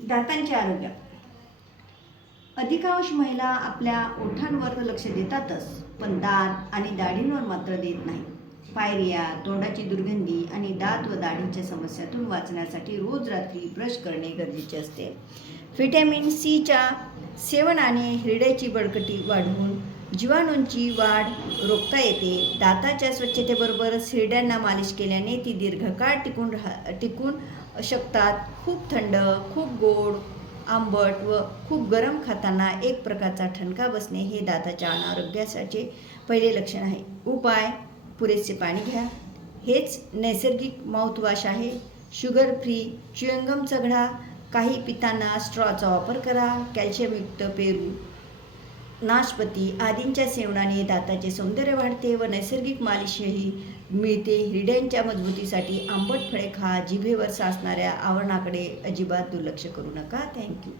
दातांचे आरोग्य. अधिकांश महिला आपल्या ओठांवर लक्ष देतातच, पण दात आणि दाढींवर मात्र देत नाही. पायरिया, तोंडाची दुर्गंधी आणि दात व दाढीच्या समस्यातून वाचण्यासाठी रोज रात्री ब्रश करणे गरजेचे असते. व्हिटॅमिन सीच्या सेवनाने हिरड्याची बळकटी वाढवून जीवाणूंची वाढ रोखता येते. दाताच्या स्वच्छतेबरोबरच हिरड्यांना मालिश केल्याने ती दीर्घकाळ टिकून शकतात. खूप थंड, खूप गोड, आंबट व खूप गरम खाताना एक प्रकारचा ठणका बसणे हे दाताच्या अनारोग्याचे पहिले लक्षण आहे. उपाय: पुरेसे पाणी घ्या. हेच नैसर्गिक माउथवॉश आहे. शुगर फ्री च्युइंगम चघळा. काही पितांना स्ट्रॉचा वापर करा. कॅल्शियमयुक्त पेरू, नाशपती आदींच्या सेवनाने दाताचे सौंदर्य वाढते व नैसर्गिक मालिशही मिळते. हिरड्यांच्या मजबूतीसाठी आंबट फळे खा. जिभेवर साचणाऱ्या आवरणाकडे अजिबात दुर्लक्ष करू नका. थँक्यू.